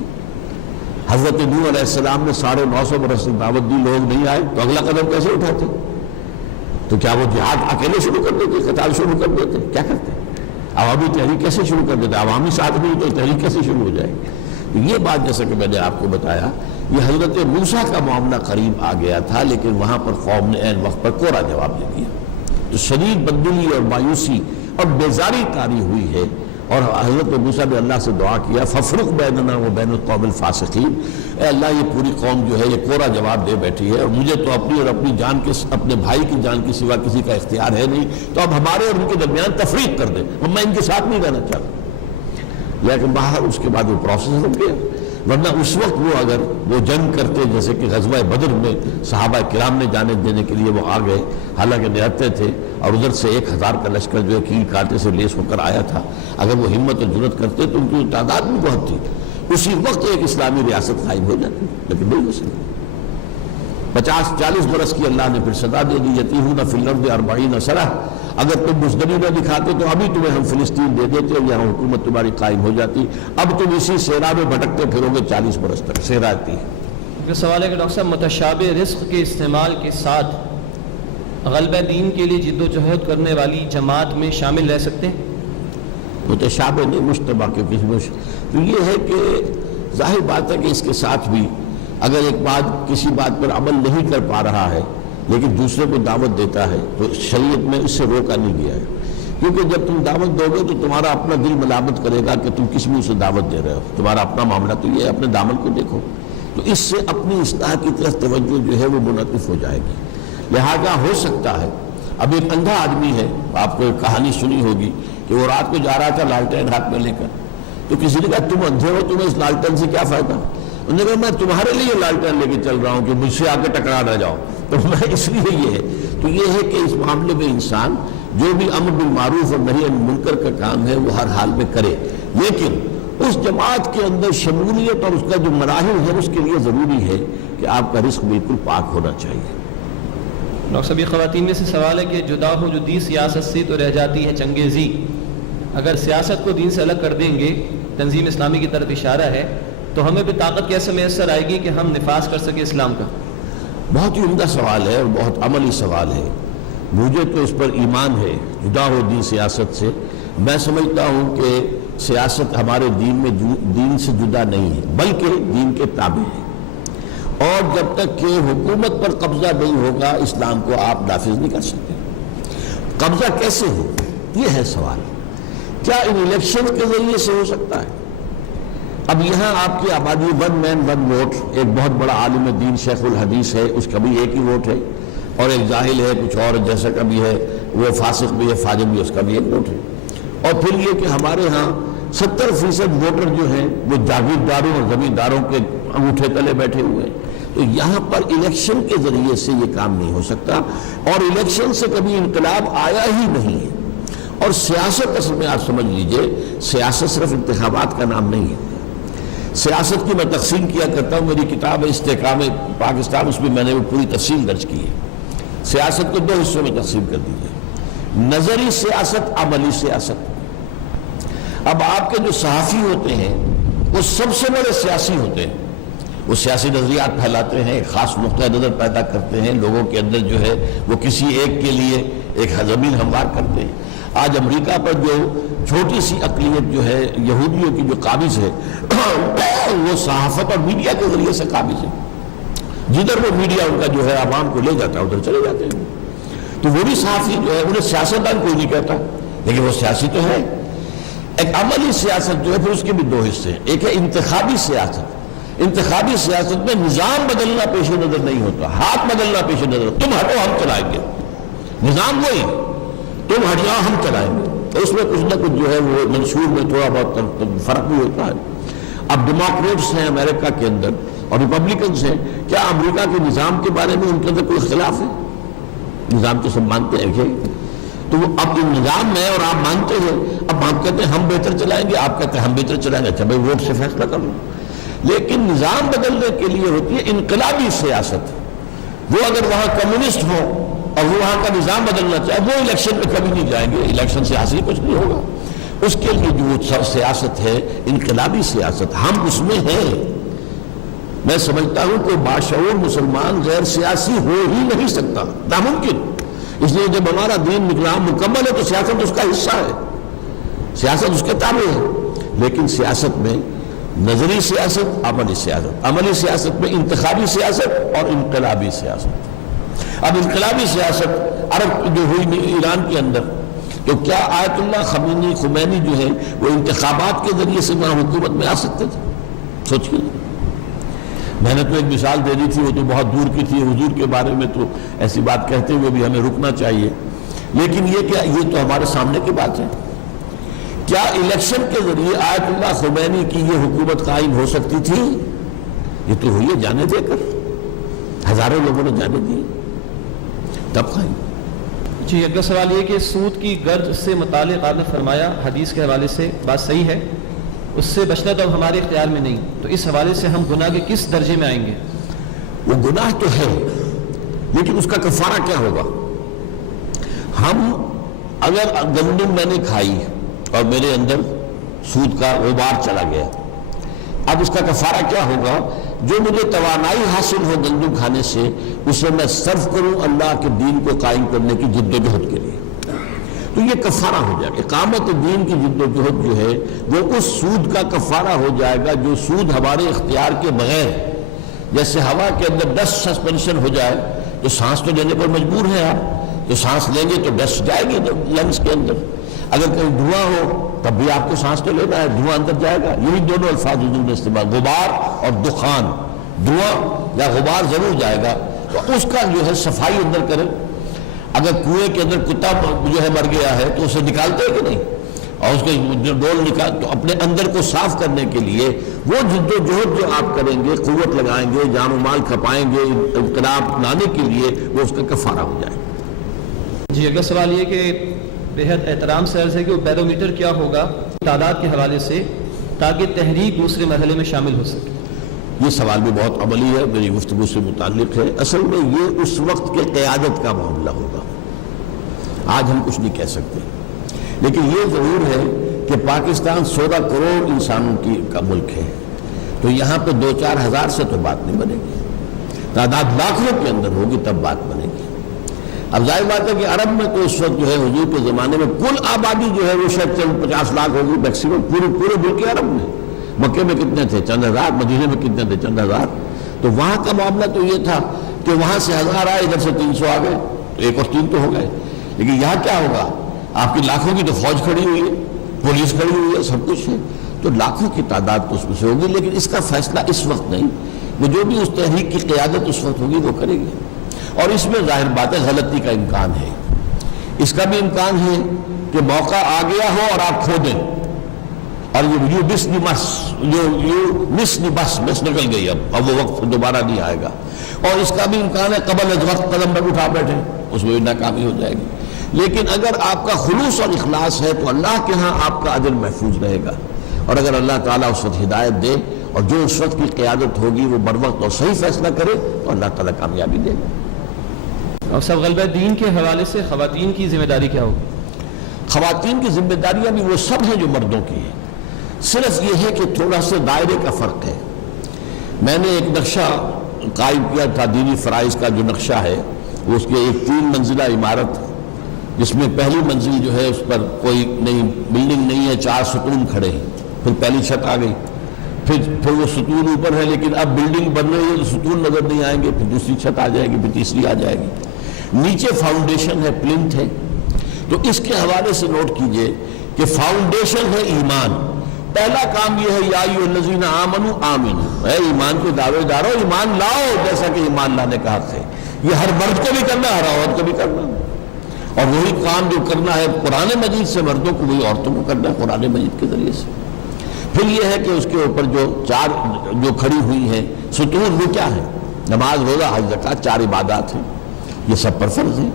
حضرت نوح علیہ السلام نے 950 برس دعوت دی, لوگ نہیں آئے تو اگلا قدم کیسے اٹھاتے؟ تو کیا وہ جہاد اکیلے شروع کر دیتے, قتال شروع کر دیتے, کیا کرتے؟ عوامی تحریک کیسے شروع کر دیتے؟ عوامی ساتھ نہیں تو تحریک کیسے شروع ہو جائے؟ تو یہ بات جیسا کہ میں نے آپ کو بتایا, یہ حضرت موسیٰ کا معاملہ قریب آ گیا تھا, لیکن وہاں پر قوم نے عین وقت پر کوڑا جواب دے دیا. تو شدید بددلی اور مایوسی اور بیزاری طاری ہوئی ہے. اور حضرت موسیٰ نے اللہ سے دعا کیا, ففرق بیننا و بین القوم الفاسقین, اے اللہ یہ پوری قوم جو ہے یہ کوڑا جواب دے بیٹھی ہے, اور مجھے تو اپنی اور اپنی جان کے, اپنے بھائی کی جان کے سوا کسی کا اختیار ہے نہیں, تو اب ہمارے اور ان کے درمیان تفریق کر دیں, میں ان کے ساتھ نہیں رہنا چاہتا. لیکن باہر اس کے بعد وہ پروسیس رک گیا. ورنہ اس وقت وہ اگر وہ جنگ کرتے, جیسے کہ غزوہ بدر میں صحابہ کرام نے جانے دینے کے لیے وہ آ گئے, حالانکہ نہتے تھے, اور ادھر سے 1000 کا لشکر جو ہے کیل کانٹے سے لیس ہو کر آیا تھا. اگر وہ ہمت اور جرأت کرتے تو ان کی تعداد بھی بہت تھی, اسی وقت ایک اسلامی ریاست قائم ہو جاتی, لیکن نہیں ہو سکی. 50-40 برس کی اللہ نے پھر سزا دے دی, یتیہون فی الارض 40 سنہ. اگر تم بزدلی نہ دکھاتے تو ابھی تمہیں ہم فلسطین دے دیتے اور یہاں حکومت تمہاری قائم ہو جاتی. اب تم اسی صحرا میں بھٹکتے پھرو گے 40 برس تک. صحرا آتی ہے. یہ سوال ہے کہ ڈاکٹر صاحب متشابہ رزق کے استعمال کے ساتھ غلبہ دین کے لیے جد و جہد کرنے والی جماعت میں شامل رہ سکتے ہیں؟ متشابہ نہیں، مشتبہ کے تو یہ ہے کہ ظاہر بات ہے کہ اس کے ساتھ بھی اگر ایک بات کسی بات پر عمل نہیں کر پا رہا ہے لیکن دوسرے کو دعوت دیتا ہے تو شریعت میں اس سے روکا نہیں گیا ہے، کیونکہ جب تم دعوت دو گے تو تمہارا اپنا دل ملامت کرے گا کہ تم کس منہ سے دعوت دے رہے ہو، تمہارا اپنا معاملہ تو یہ ہے، اپنے دامن کو دیکھو، تو اس سے اپنی اصلاح کی طرف توجہ جو ہے وہ منعطف ہو جائے گی۔ لہذا ہو سکتا ہے اب ایک اندھا آدمی ہے، آپ کو ایک کہانی سنی ہوگی کہ وہ رات کو جا رہا تھا لالٹین ہاتھ میں لے کر، تو کسی نے کہا تم اندھے ہو، تمہیں اس لالٹین سے کیا فائدہ؟ انہوں نے کہا میں تمہارے لیے لالٹین لے کے چل رہا ہوں کہ مجھ سے آ کے ٹکرا نہ جاؤ، تو میں اس لیے یہ ہے۔ تو یہ ہے کہ اس معاملے میں انسان جو بھی امر بالمعروف اور نہی عن المنکر کا کام ہے وہ ہر حال میں کرے، لیکن اس جماعت کے اندر شمولیت اور اس کا جو مراحل ہے اس کے لیے ضروری ہے کہ آپ کا رزق بالکل پاک ہونا چاہیے۔ ڈاکٹر صاحب یہ خواتین میں سے سوال ہے کہ جدا ہو جو دی سیاست سے تو رہ جاتی ہے چنگیزی، اگر سیاست کو دین سے الگ کر دیں گے، تنظیم اسلامی کی طرف اشارہ ہے، تو ہمیں بھی طاقت کیسے میسر آئے گی کہ ہم نفاذ کر سکیں اسلام کا؟ بہت ہی عمدہ سوال ہے اور بہت عملی سوال ہے، مجھے تو اس پر ایمان ہے، جدا ہو دین سیاست سے۔ میں سمجھتا ہوں کہ سیاست ہمارے دین میں دین سے جدا نہیں ہے بلکہ دین کے تابع ہے، اور جب تک کہ حکومت پر قبضہ نہیں ہوگا اسلام کو آپ نافذ نہیں کر سکتے۔ قبضہ کیسے ہو یہ ہے سوال، کیا ان الیکشن کے ذریعے سے ہو سکتا ہے؟ اب یہاں آپ کی آبادی ون مین ون ووٹ، ایک بہت بڑا عالم دین شیخ الحدیث ہے، اس کا بھی ایک ہی ووٹ ہے، اور ایک جاہل ہے کچھ اور جیسا کا بھی ہے، وہ فاسق بھی ہے فاجر بھی، اس کا بھی ایک ووٹ ہے، اور پھر یہ کہ ہمارے ہاں 70% ووٹر جو ہیں وہ جاگیرداروں اور زمینداروں کے انگوٹھے تلے بیٹھے ہوئے ہیں، تو یہاں پر الیکشن کے ذریعے سے یہ کام نہیں ہو سکتا، اور الیکشن سے کبھی انقلاب آیا ہی نہیں ہے۔ اور سیاست اصل میں آپ سمجھ لیجئے، سیاست صرف انتخابات کا نام نہیں ہے۔ سیاست کی میں تقسیم کیا کرتا ہوں، میری کتاب ہے استحکام پاکستان، اس میں میں نے وہ پوری تفصیل درج کی ہے۔ سیاست کو دو حصوں میں تقسیم کر دیجئے، نظری سیاست، عملی سیاست۔ اب آپ کے جو صحافی ہوتے ہیں وہ سب سے بڑے سیاسی ہوتے ہیں، وہ سیاسی نظریات پھیلاتے ہیں، خاص نقطہ نظر پیدا کرتے ہیں، لوگوں کے اندر جو ہے وہ کسی ایک کے لیے ایک زمین ہموار کرتے ہیں۔ آج امریکہ پر جو چھوٹی سی اقلیت جو ہے یہودیوں کی جو قابض ہے وہ صحافت اور میڈیا کے ذریعے سے قابض ہے، جدھر وہ میڈیا ان کا جو ہے عوام کو لے جاتا ہے ادھر چلے جاتے ہیں، تو وہ بھی صحافی جو ہے انہیں سیاستدان کوئی نہیں کہتا، لیکن وہ سیاسی تو ہے۔ ایک عملی سیاست جو ہے پھر اس کے بھی دو حصے ہیں، ایک ہے انتخابی سیاست۔ انتخابی سیاست میں نظام بدلنا پیش نظر نہیں ہوتا، ہاتھ بدلنا پیش نظر، تم ہٹو ہم چلائیں گے، نظام وہی، تم ہٹ جاؤ ہم چلائیں گے، تو اس میں کچھ نہ کچھ جو ہے وہ منشور میں تھوڑا بہت فرق بھی ہوتا ہے۔ اب ڈیموکریٹس ہیں امریکہ کے اندر اور ریپبلکنز ہیں، کیا امریکہ کے نظام کے بارے میں ان کے اندر کوئی اختلاف ہے؟ نظام تو سب مانتے ہیں کہ تو وہ اب نظام میں اور آپ مانتے ہیں، اب آپ کہتے ہیں ہم بہتر چلائیں گے، آپ کہتے ہیں ہم بہتر چلائیں گے، اچھا بھائی ووٹ سے فیصلہ کر لو۔ لیکن نظام بدلنے کے لیے ہوتی ہے انقلابی سیاست، وہ اگر وہاں کمیونسٹ ہو اور وہ وہاں کا نظام بدلنا چاہے وہ الیکشن میں کبھی نہیں جائیں گے، الیکشن سے حاصل کچھ نہیں ہوگا۔ اس کے لیے جو سیاست ہے انقلابی سیاست، ہم اس میں ہیں۔ میں سمجھتا ہوں کہ باشعور مسلمان غیر سیاسی ہو ہی نہیں سکتا، ناممکن۔ اس لیے جب ہمارا دین نظام مکمل ہے تو سیاست اس کا حصہ ہے، سیاست اس کے تابع ہے، لیکن سیاست میں نظری سیاست، عملی سیاست، عملی سیاست میں انتخابی سیاست اور انقلابی سیاست۔ اب انقلابی سیاست عرب جو ہوئی ایران کے اندر، تو کیا آیت اللہ خمینی جو ہے وہ انتخابات کے ذریعے سے وہاں حکومت میں آ سکتے تھے؟ سوچیے، میں نے تو ایک مثال دے دی تھی، وہ تو بہت دور کی تھی، حضور کے بارے میں تو ایسی بات کہتے ہوئے بھی ہمیں رکنا چاہیے، لیکن یہ تو ہمارے سامنے کی بات ہے۔ کیا الیکشن کے ذریعے آیت اللہ خمینی کی یہ حکومت قائم ہو سکتی تھی؟ یہ تو ہوئی ہے جانے دے کر، ہزاروں لوگوں نے جانے دی تب قائم۔ جی، اگلا سوال یہ کہ سود کی گرج سے متعلق آپ نے فرمایا حدیث کے حوالے سے بات صحیح ہے، اس سے بچنا تو اب ہمارے اختیار میں نہیں، تو اس حوالے سے ہم گناہ کے کس درجے میں آئیں گے؟ وہ گناہ تو ہے، لیکن اس کا کفارہ کیا ہوگا؟ ہم اگر گندم میں نے کھائی اور میرے اندر سود کا غبار چلا گیا، اب اس کا کفارہ کیا ہوگا جو مجھے توانائی حاصل ہو گندم کھانے سے اسے میں صرف کروں اللہ کے دین کو قائم کرنے کی جد و جہد کے لیے، تو یہ کفارہ ہو جائے گا۔ اقامت دین کی جد و جہد جو ہے وہ اس سود کا کفارہ ہو جائے گا جو سود ہمارے اختیار کے بغیر، جیسے ہوا کے اندر ڈسٹ سسپینشن ہو جائے تو سانس تو لینے پر مجبور ہیں آپ، تو سانس لیں گے تو ڈسٹ جائے گی لنگس کے اندر، اگر کہیں دھواں ہو تب بھی آپ کو سانس تو لینا ہے، دھواں اندر جائے گا۔ یہی دونوں الفاظ حضور نے استعمال، غبار اور دخان، دھواں یا غبار ضرور جائے گا، تو اس کا جو ہے صفائی اندر کریں۔ اگر کنویں کے اندر کتا جو ہے مر گیا ہے تو اسے نکالتے ہیں کہ نہیں، اور اس کے ڈول نکال، تو اپنے اندر کو صاف کرنے کے لیے وہ جد و جہد جو آپ کریں گے، قوت لگائیں گے، جان و مال کھپائیں گے انقلاب لانے کے لیے، وہ اس کا کفارہ ہو جائے۔ جی اگلا سوال یہ کہ بےحد احترام سے عرض ہے کہ وہ بیرومیٹر کیا ہوگا تعداد کے حوالے سے تاکہ تحریک دوسرے مرحلے میں شامل ہو سکے؟ یہ سوال بھی بہت عملی ہے، میری گفتگو سے متعلق ہے۔ اصل میں یہ اس وقت کے قیادت کا معاملہ ہوگا، آج ہم کچھ نہیں کہہ سکتے، لیکن یہ ضرور ہے کہ پاکستان 16 کروڑ انسانوں کا ملک ہے، تو یہاں پہ 2-4 ہزار سے تو بات نہیں بنے گی، تعداد لاکھوں کے اندر ہوگی تب بات بنے گی۔ اب ظاہر بات ہے کہ عرب میں تو اس وقت جو ہے حضور کے زمانے میں کل آبادی جو ہے وہ شاید 50 لاکھ ہوگی میکسیمم، پورے ملک عرب میں۔ مکے میں کتنے تھے؟ چند ہزار، مدینے میں کتنے تھے؟ چند ہزار۔ تو وہاں کا معاملہ تو یہ تھا کہ وہاں سے 1000 آئے، ادھر سے 300 آ گئے، تو 1 اور 3 تو ہو گئے۔ لیکن یہاں کیا ہوگا؟ آپ کی لاکھوں کی تو فوج کھڑی ہوئی ہے، پولیس کھڑی ہوئی ہے، سب کچھ ہے، تو لاکھوں کی تعداد تو اس میں سے ہوگی، لیکن اس کا فیصلہ اس وقت نہیں، وہ جو بھی اس تحریک کی قیادت اس وقت ہوگی وہ کرے گی۔ اور اس میں ظاہر بات ہے غلطی کا امکان ہے، اس کا بھی امکان ہے کہ موقع آ گیا ہو اور آپ کھو دیں، اور یو مس نکل گئی، اب وہ وقت دوبارہ نہیں آئے گا۔ اور اس کا بھی امکان ہے قبل از وقت قدم پر اٹھا بیٹھے، اس میں ناکامی ہو جائے گی۔ لیکن اگر آپ کا خلوص اور اخلاص ہے تو اللہ کے ہاں آپ کا اجر محفوظ رہے گا، اور اگر اللہ تعالیٰ اس وقت ہدایت دے اور جو اس وقت کی قیادت ہوگی وہ بر وقت اور صحیح فیصلہ کرے تو اللہ تعالیٰ کامیابی دے گا۔ اور سب غلبہ دین کے حوالے سے خواتین کی ذمہ داری کیا ہوگی؟ خواتین کی ذمہ داریاں بھی وہ سب ہیں جو مردوں کی ہیں، صرف یہ ہے کہ تھوڑا سا دائرے کا فرق ہے۔ میں نے ایک نقشہ قائم کیا تھا دینی فرائض کا، جو نقشہ ہے وہ اس کے ایک 3 منزلہ عمارت، جس میں پہلی منزل جو ہے اس پر کوئی نئی بلڈنگ نہیں ہے، 4 ستون کھڑے ہیں، پھر پہلی چھت آ گئی، پھر وہ ستون اوپر ہے لیکن اب بلڈنگ بن رہی ہے تو ستون نظر نہیں آئیں گے، پھر دوسری چھت آ جائے گی، پھر تیسری آ جائے گی، نیچے فاؤنڈیشن ہے، پلنتھ ہے۔ تو اس کے حوالے سے نوٹ کیجئے کہ فاؤنڈیشن ہے ایمان۔ پہلا کام یہ ہے یا ایھا الذین آمنوا آمنوا، اے ایمان کے دعوے دارو ایمان لاؤ، جیسا کہ ایمان لانے کا حق ہے۔ یہ ہر مرد کو بھی کرنا ہے، ہر عورت کو بھی کرنا ہے، اور وہی کام جو کرنا ہے قرآن مجید سے مردوں کو وہی عورتوں کو کرنا ہے قرآن مجید کے ذریعے سے۔ پھر یہ ہے کہ اس کے اوپر جو 4 جو کھڑی ہوئی ہیں ستون، وہ کیا ہے؟ نماز، روزہ، حج، زکوٰۃ، 4 عبادات ہیں، یہ سب پر فرض ہے۔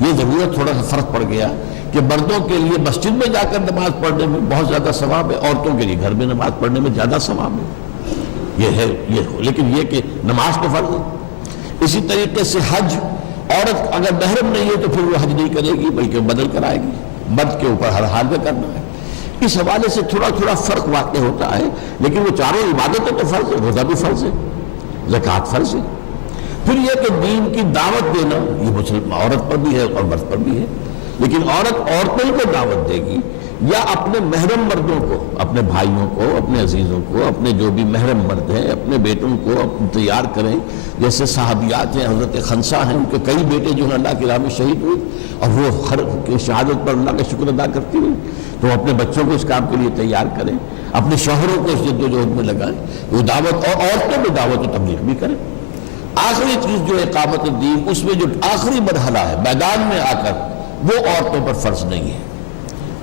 یہ ضرورت تھوڑا سا فرق پڑ گیا کہ مردوں کے لیے مسجد میں جا کر نماز پڑھنے میں بہت زیادہ ثواب ہے، عورتوں کے لیے گھر میں نماز پڑھنے میں زیادہ ثواب ہے، یہ ہے لیکن یہ کہ نماز تو فرض ہے۔ اسی طریقے سے حج، عورت اگر محرم نہیں ہے تو پھر وہ حج نہیں کرے گی بلکہ بدل کر آئے گی، مرد کے اوپر ہر حال میں کرنا ہے۔ اس حوالے سے تھوڑا فرق واقع ہوتا ہے، لیکن وہ 4 عبادتیں تو فرض ہے، روزہ بھی فرض ہے، زکوٰۃ فرض ہے۔ پھر یہ کہ دین کی دعوت دینا، یہ مسلم عورت پر بھی ہے اور مرد پر بھی ہے، لیکن عورت عورتوں کو دعوت دے گی یا اپنے محرم مردوں کو، اپنے بھائیوں کو، اپنے عزیزوں کو، اپنے جو بھی محرم مرد ہیں اپنے بیٹوں کو تیار کریں، جیسے صحابیات ہیں، حضرت خنسا ہیں، ان کے کئی بیٹے جو ہیں اللہ کی راہ میں شہید ہوئے اور وہ ہر شہادت پر اللہ کا شکر ادا کرتی ہوئی، تو اپنے بچوں کو اس کام کے لیے تیار کریں، اپنے شوہروں کو اس جد و جہد میں لگائیں، وہ دعوت، اور عورتوں میں دعوت و تبلیغ بھی کریں۔ آخری چیز جو اقامت الدین، اس میں جو آخری مرحلہ ہے میدان میں آ کر، وہ عورتوں پر فرض نہیں ہے،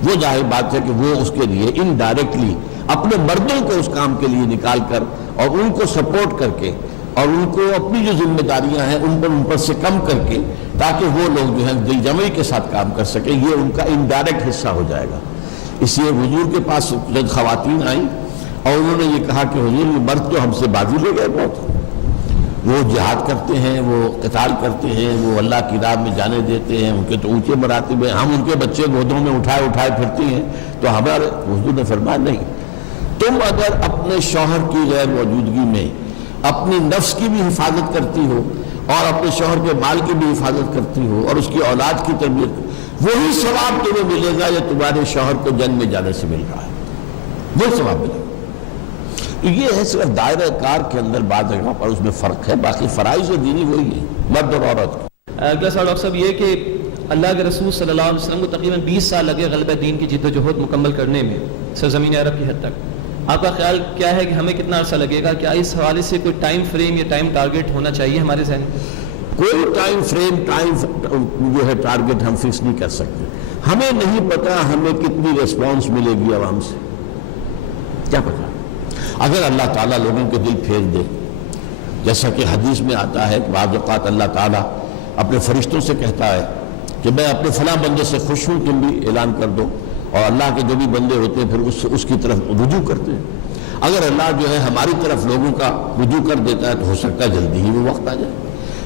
وہ ظاہر بات ہے کہ وہ اس کے لیے انڈائریکٹلی اپنے مردوں کو اس کام کے لیے نکال کر اور ان کو سپورٹ کر کے اور ان کو اپنی جو ذمہ داریاں ہیں ان پر سے کم کر کے، تاکہ وہ لوگ جو ہیں دل جمعی کے ساتھ کام کر سکیں، یہ ان کا انڈائریکٹ حصہ ہو جائے گا۔ اس لیے حضور کے پاس جب خواتین آئیں اور انہوں نے یہ کہا کہ حضور یہ مرد تو ہم سے بازی لے گئے بہت، وہ جہاد کرتے ہیں، وہ قتال کرتے ہیں، وہ اللہ کی راہ میں جانے دیتے ہیں، ان کے تو اونچے مراتب ہیں، ہم ان کے بچے گودوں میں اٹھائے پھرتی ہیں، تو ہمارے حضور نے فرمایا نہیں، تم اگر اپنے شوہر کی غیر موجودگی میں اپنی نفس کی بھی حفاظت کرتی ہو اور اپنے شوہر کے مال کی بھی حفاظت کرتی ہو اور اس کی اولاد کی تربیت، وہی ثواب تمہیں ملے گا یا تمہارے شوہر کو جنگ میں جانے سے مل رہا ہے، وہ ثواب ملے گا۔ تو یہ ہے صرف دائرہ کار کے اندر بعض جگہ پر اس میں فرق ہے، باقی فرائض و دینی وہی ہے مرد اور عورت کی۔ اگلا سوال ڈاکٹر صاحب یہ کہ اللہ کے رسول صلی اللہ علیہ وسلم کو تقریباً 20 سال لگے غلبہ دین کی جد و جہد مکمل کرنے میں سرزمین عرب کی حد تک، آپ کا خیال کیا ہے کہ ہمیں کتنا عرصہ لگے گا؟ کیا اس حوالے سے کوئی ٹائم فریم یا ٹائم ٹارگیٹ ہونا چاہیے ہمارے ذہن میں؟ کوئی ٹائم فریم جو ہے ٹارگیٹ ہم فکس نہیں کر سکتے، ہمیں نہیں پتا ہمیں کتنی ریسپانس ملے گی عوام سے، کیا پتا۔ اگر اللہ تعالیٰ لوگوں کے دل پھیر دے، جیسا کہ حدیث میں آتا ہے کہ بعض اوقات اللہ تعالیٰ اپنے فرشتوں سے کہتا ہے کہ میں اپنے فلاں بندے سے خوش ہوں، تم بھی اعلان کر دو، اور اللہ کے جو بھی بندے ہوتے ہیں پھر اس کی طرف رجوع کرتے ہیں۔ اگر اللہ جو ہے ہماری طرف لوگوں کا رجوع کر دیتا ہے تو ہو سکتا ہے جلدی ہی وہ وقت آ جائے،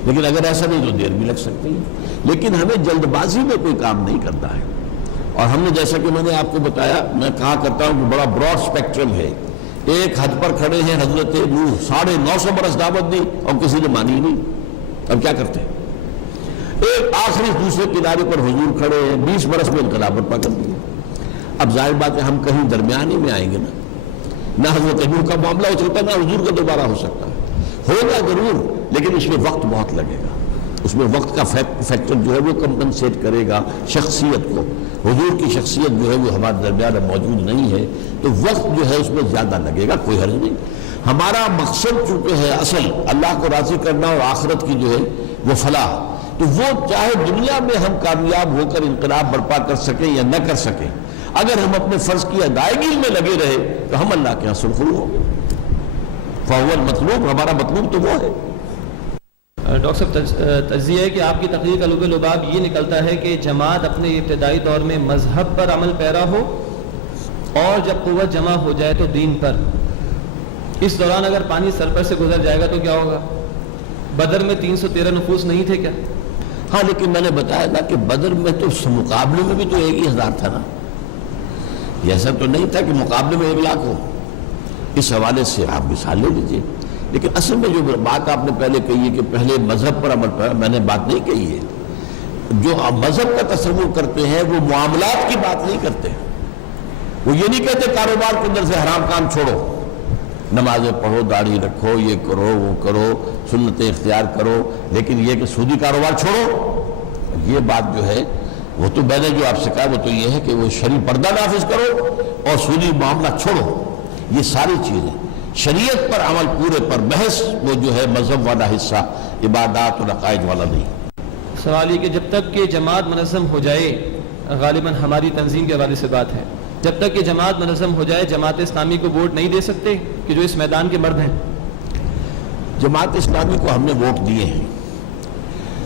لیکن اگر ایسا نہیں تو دیر بھی لگ سکتی ہے۔ لیکن ہمیں جلد بازی میں کوئی کام نہیں کرنا ہے، اور ہم نے جیسا کہ میں نے آپ کو بتایا، میں کہا کرتا ہوں کہ بڑا براڈ اسپیکٹرم ہے۔ ایک حد پر کھڑے ہیں حضرت نوح، 950 برس دعوت دی اور کسی نے مانی نہیں، اب کیا کرتے ہیں؟ ایک آخری دوسرے کنارے پر حضور کھڑے ہیں، 20 برس میں انقلاب برپا کر دیا۔ اب ظاہر بات ہے ہم کہیں درمیانی میں آئیں گے نہ حضرت نوح کا معاملہ ہو سکتا ہے نہ حضور کا دوبارہ ہو سکتا ہے، ہوگا ضرور لیکن اس میں وقت بہت لگے گا، اس میں وقت کا فیکٹر جو ہے وہ کمپنسیٹ کرے گا شخصیت کو۔ حضور کی شخصیت جو ہے وہ ہمارے درمیان اب موجود نہیں ہے تو وقت جو ہے اس میں زیادہ لگے گا، کوئی حرج نہیں۔ ہمارا مقصد چونکہ ہے اصل اللہ کو راضی کرنا اور آخرت کی جو ہے وہ فلاح، تو وہ چاہے دنیا میں ہم کامیاب ہو کر انقلاب برپا کر سکیں یا نہ کر سکیں، اگر ہم اپنے فرض کی ادائیگی میں لگے رہے تو ہم اللہ کے یہاں سرخرو ہوں گے۔ فاول مطلوب، ہمارا مطلوب تو وہ ہے۔ ڈاکٹر صاحب تجزیہ ہے کہ آپ کی تقریر کا لب لباب یہ نکلتا ہے کہ جماعت اپنے ابتدائی دور میں مذہب پر عمل پیرا ہو اور جب قوت جمع ہو جائے تو دین پر، اس دوران اگر پانی سر پر سے گزر جائے گا تو کیا ہوگا؟ بدر میں 313 نفوس نہیں تھے کیا؟ ہاں لیکن میں نے بتایا تھا کہ بدر میں تو مقابلے میں بھی تو 1,000 تھا نا، ایسا تو نہیں تھا کہ مقابلے میں 1,00,000 ہو۔ اس حوالے سے آپ مثال لے لیجیے، لیکن اصل میں جو بات آپ نے پہلے کہی ہے کہ پہلے مذہب پر عمل پر، میں نے بات نہیں کہی ہے۔ جو مذہب کا تصور کرتے ہیں وہ معاملات کی بات نہیں کرتے، وہ یہ نہیں کہتے کاروبار کے اندر سے حرام کام چھوڑو، نمازیں پڑھو، داڑھی رکھو، یہ کرو وہ کرو، سنتیں اختیار کرو، لیکن یہ کہ سودی کاروبار چھوڑو، یہ بات جو ہے وہ تو میں نے جو آپ سے کہا وہ تو یہ ہے کہ وہ شرعی پردہ نافذ کرو اور سودی معاملہ چھوڑو، یہ ساری چیزیں شریعت پر عمل پورے پر بحث وہ جو ہے مذہب والا حصہ، عبادات اور عقائد والا نہیں۔ سوال یہ کہ جب تک کہ جماعت منظم ہو جائے، غالباً ہماری تنظیم کے حوالے سے بات ہے، جب تک کہ جماعت منظم ہو جائے جماعت اسلامی کو ووٹ نہیں دے سکتے کہ جو اس میدان کے مرد ہیں؟ جماعت اسلامی کو ہم نے ووٹ دیے ہیں،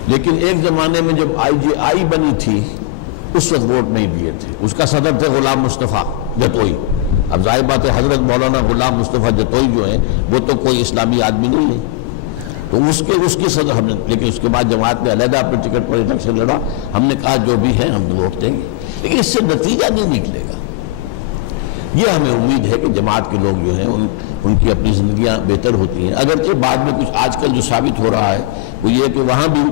لیکن ایک زمانے میں جب IGI بنی تھی اس وقت ووٹ نہیں دیے تھے، اس کا صدر تھے غلام مصطفیٰ جتوئی۔ اب ظاہر بات ہے حضرت مولانا غلام مصطفیٰ جتوئی جو ہیں وہ تو کوئی اسلامی آدمی نہیں ہے، تو اس کی صدر ہم نے، لیکن اس کے بعد جماعت نے علیحدہ اپنے ٹکٹ پر الیکشن لڑا، ہم نے کہا جو بھی ہے ہم ووٹ دیں گے، لیکن اس سے نتیجہ نہیں نکلے گا۔ یہ ہمیں امید ہے کہ جماعت کے لوگ جو ہیں ان کی اپنی زندگیاں بہتر ہوتی ہیں، اگرچہ بعد میں کچھ آج کل جو ثابت ہو رہا ہے وہ یہ کہ وہاں بھی